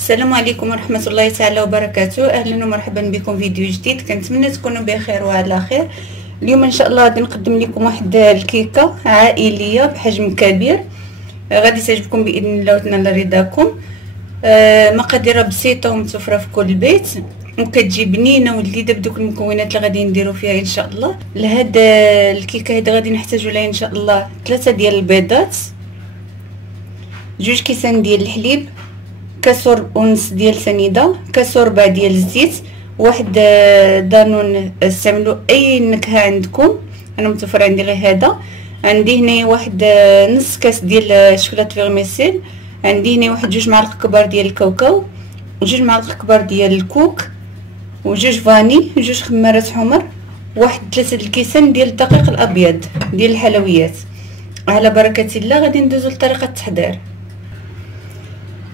السلام عليكم ورحمة الله تعالى وبركاته. أهلا ومرحبا بكم فيديو جديد. كنتمنى تكونوا بخير وعلى خير. اليوم إن شاء الله غادي نقدم لكم واحد الكيكة عائلية بحجم كبير، غادي تعجبكم بإذن الله وتنال رضاكم. مقاديرها بسيطة ومتوفرة في كل بيت، وكتجي بنينة ولذيذة بدوك المكونات اللي غادي نديرو فيها إن شاء الله. لهاد الكيكة هادي غادي نحتاجو لها إن شاء الله 3 ديال البيضات، 2 كيسان ديال الحليب، كاسور ونص ديال سنيده، كاسور ربع ديال الزيت، واحد دانون. استعملوا اي نكهه عندكم، انا متوفر عندي غير هذا. عندي هنا واحد نص كاس ديال شوكولاط فيرميسيل، عندي هنا واحد 2 معالق كبار ديال الكاوكاو، و2 معالق كبار ديال الكوك، و2 فاني، 2 خمارات حمر، واحد 3 الكيسان ديال الدقيق الابيض ديال الحلويات. على بركه الله غادي ندوزو لطريقه التحضير.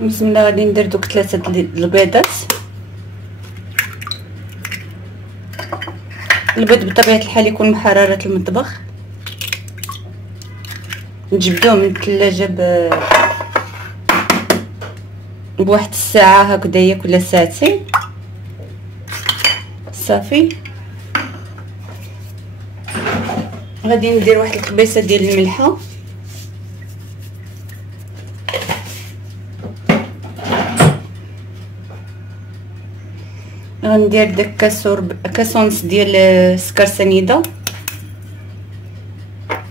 بسم الله. غادي ندير دوك 3 البيضات. البيض بطبيعه الحال يكون محرره المطبخ، نجبدوه من الثلاجه بواحد الساعه هكذايا ولا ساعتين صافي. غادي ندير واحد القبيصه ديال الملحه، غندير داك كاس ونص ديال السكر سنيده.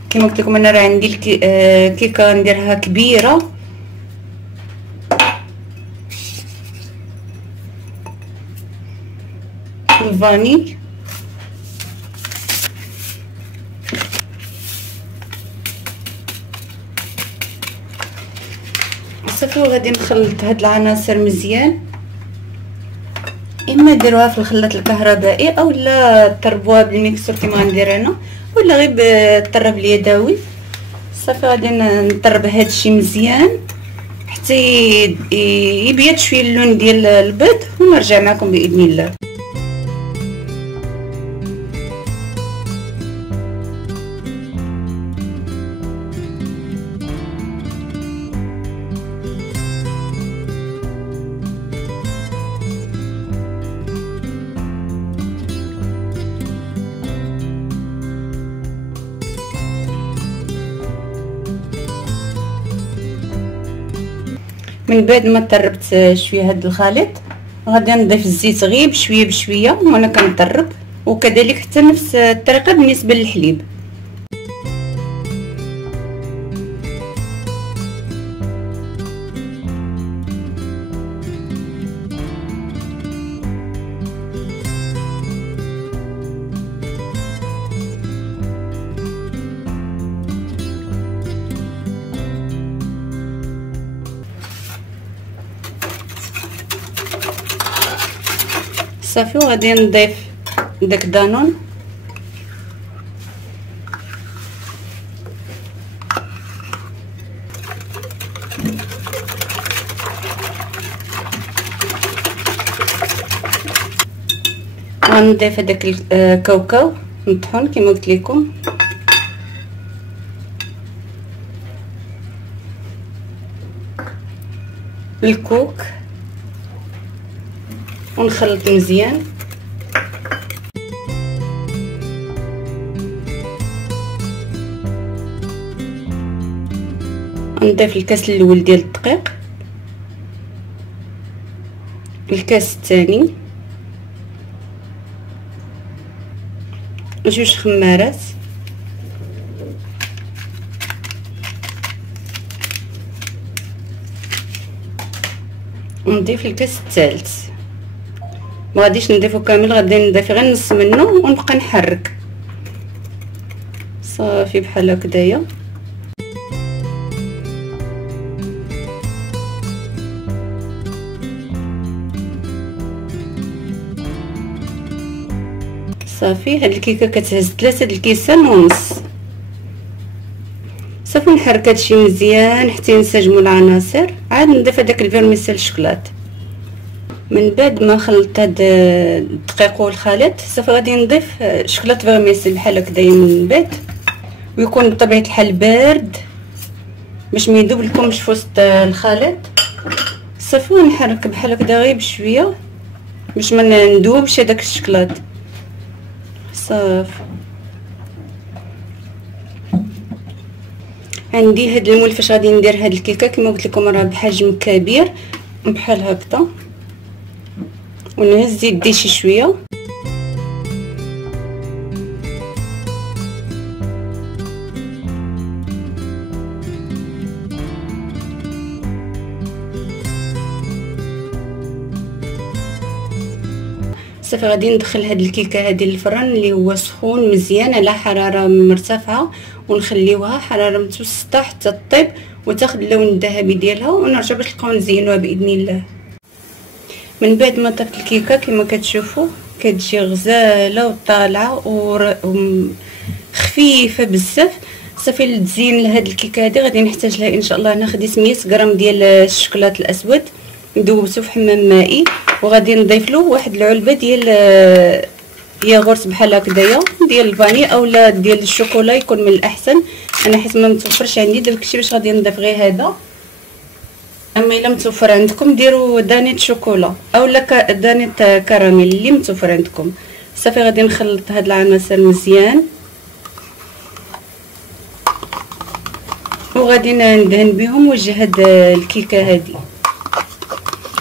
كما قلت لكم انا راه عندي الكيكه نديرها كبيره. الفاني، صافي. وغادي نخلط هاد العناصر مزيان، اما ديروها في الخلاط الكهربائي او لا طربوها بالميكسور كما غندير انا، ولا غير بالطرب اليدوي. صافي غادي نطرب هادشي مزيان حتى يبيض شويه اللون ديال البيض، ونرجع معكم باذن الله. من بعد ما طربت شويه هاد الخليط غادي نضيف الزيت غير بشويه بشويه وانا كنطرب، وكذلك حتى نفس الطريقه بالنسبه للحليب. صافي. وغادي نضيف داك دانون، غنضيف هداك الكاوكاو مطحون كما قلت لكم، الكوك، ونخلط مزيان. نضيف الكاس الاول ديال الدقيق، الكاس الثاني، 2 خمارات، ونضيف الكاس الثالث. ما غاديش نضيفو كامل، غادي نضيف غير نص منه ونبقى نحرك صافي بحال هكذايا. صافي. هاد الكيكه كتهز 3 الكيسان ونص. صافي نحرك هادشي مزيان حتى ينسجموا العناصر. عاد نضيف هداك الفيرميسيل الشوكولات. من بعد ما خلطت هاد الدقيق والخليط صافي غادي نضيف شوكولات فيرميسيل بحال هكذايا من بعد، ويكون بطبيعه الحال بارد باش ما يذوب لكمش في وسط الخليط. صافي ونحرك بحال هكدا غير بشويه باش ما ندوبش هذاك الشكلاط. صافي عندي هاد المول فاش غادي ندير هاد الكيكه كما قلت لكم راه بحجم كبير بحال هكذا، ونهز يدي شي شويه. صافي غادي ندخل هاد الكيكه هادي للفران اللي هو سخون مزيان على حراره مرتفعه، ونخليوها حراره متوسطه حتى طيب وتاخذ اللون الذهبي ديالها، ونرجع باش نلقاو نزينوها باذن الله. من بعد ما طفت الكيكه كما كتشوفوا كتجي غزاله وطالعه خفيفه بزاف. صافي للتزيين لهاد الكيكه هادي غادي نحتاج لها ان شاء الله ناخذ 100 غرام ديال الشوكولاط الاسود ندوبته في حمام مائي، وغادي نضيف له واحد العلبه ديال ياغورت بحال هكذايا ديال الفاني اولا ديال الشوكولا يكون من الاحسن. انا حيت ما متوفرش عندي داكشي باش غادي نضيف غير هذا، اما الا متوفر عندكم ديروا دانيت شوكولا اولا دانيت كراميل اللي متوفر عندكم. صافي غادي نخلط هاد العناصر مزيان وغادي ندهن بهم وجه هاد الكيكه هادي.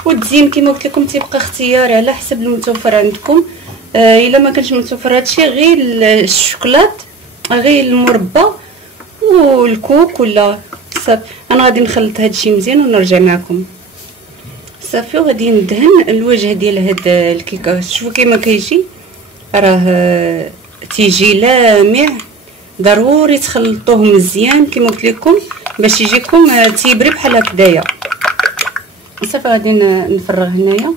والتزيين كما قلت لكم تيبقى اختياري على حسب المتوفر عندكم. الا ما كانش متوفر هادشي غير الشوكولات غير المربى والكوك ولا. صافي انا غادي نخلط هادشي مزيان ونرجع معكم. صافي وغادي ندهن الوجه ديال هاد الكيكه. شوفوا كيما كيجي راه تيجي لامع، ضروري تخلطوه مزيان كما قلت لكم باش يجيكم تيبري بحال هكذايا. صافي غادي نفرغ هنايا.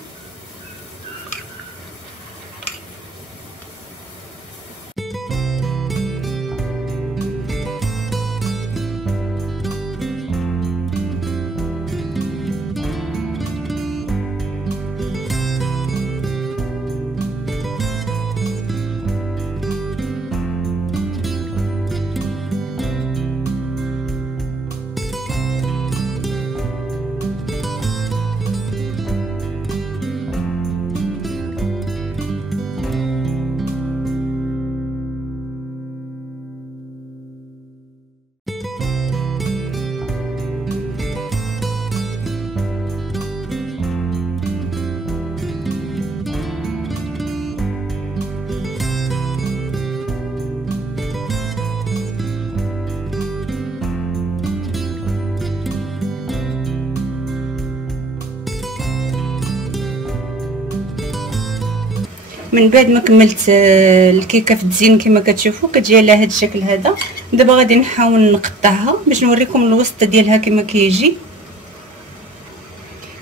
من بعد ما كملت الكيكه في التزيين كما كتشوفوا كتجي على هذا الشكل هذا. دابا غادي نحاول نقطعها باش نوريكم الوسط ديالها كما كيجي.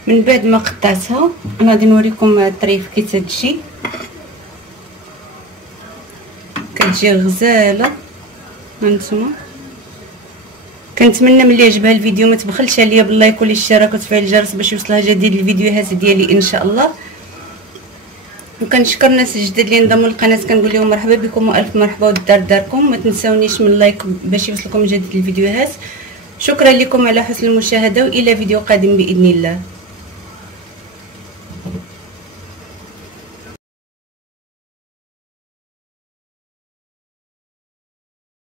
من بعد ما قطعتها انا غادي نوريكم الطريف كي تجي، كتجي غزاله. هانتوما كنتمنى ملي عجبها الفيديو ما تبخلش عليا باللايك والاشتراك وتفعيل الجرس باش يوصلها جديد الفيديوهات ديالي ان شاء الله. وكنشكر الناس الجداد اللي انضموا للقناه، كنقول لهم مرحبا بكم والف مرحبا والدار داركم. ما تنساونيش من اللايك باش يوصلكم جديد الفيديوهات. شكرا لكم على حسن المشاهده والى فيديو قادم باذن الله.